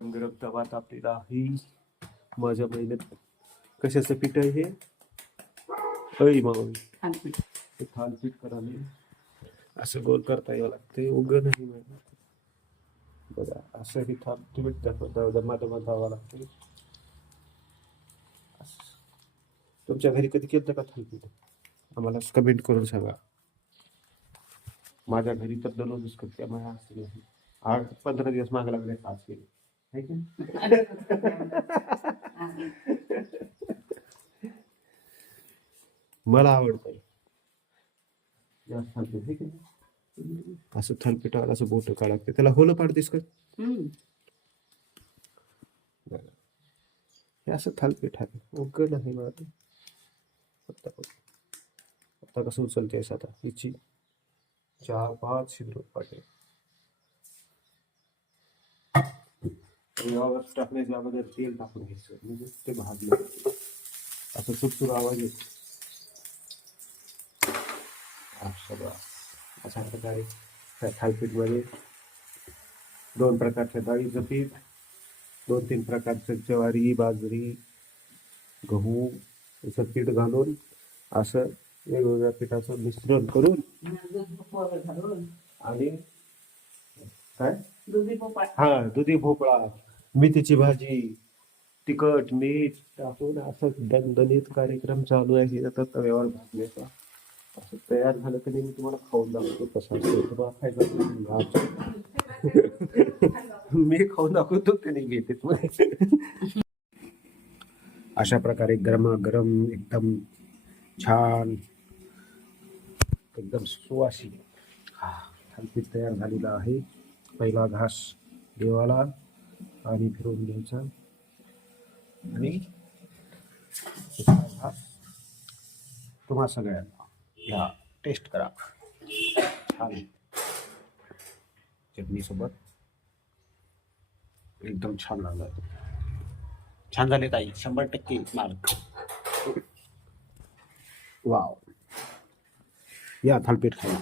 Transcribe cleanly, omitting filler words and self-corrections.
गरम तवा तापलेला आहे. माझ्या महिन्यात कशाचं पीठ आहे हे? अय मावळी थालपीठ करायला असं गोल करता यावं लागते. उघड नाही बघा, असं हे थालपीठ दमा धावावं लागते. तुमच्या घरी कधी केलं का थालपीठ? आम्हाला कमेंट करून सांगा. माझ्या घरी तर दररोजच करते. माझ्या असते 8-15 दिवस मागे लागले आज केले. मला आवडतंय असं थालपीठावर असं बोट काढा लागते. त्याला होलं पाडतेस का? हे असं थालपीठ आहे. उघड नाही मला ते. आता कसं उचलते आता हिची 4-5 छिद्र पाटे टाकण्याच्या अगोदर तेल टाकून घ्यायचं म्हणजे ते भाजलं असं सुटसुट आवाज येतो. सगळं अशा प्रकारे त्या थालपीठ मध्ये 2 प्रकारच्या डाळीचं पीठ, 2-3 प्रकारचं ज्वारी, बाजरी, गहू असं पीठ घालून असं वेगवेगळ्या पिठाचं मिश्रण करून आणि काय दुधी भोपळा, मेथीची भाजी, तिखट मीठ टाकून असं दणदणीत कार्यक्रम चालू आहे. आता तव्यावर भाजण्याचा असं तयार झालं तरी मी तुम्हाला खाऊन दाखवतो कसं असतं. तुम्हाला खायचं मी खाऊन दाखवतो त्याने घेते. अशा प्रकारे गरमागरम एकदम छान एकदम सुवासिक थालपीठ तयार झालेला आहे. पहिला घास देवाला आणि फिरवून घ्यायचा आणि दुसरा घास तुम्हा सगळ्यांना घ्या, टेस्ट करा. छान चटणी सोबत एकदम छान लागलं. छान झाले ताई, 100% मार्क. वाव, या थालपीठ खायला.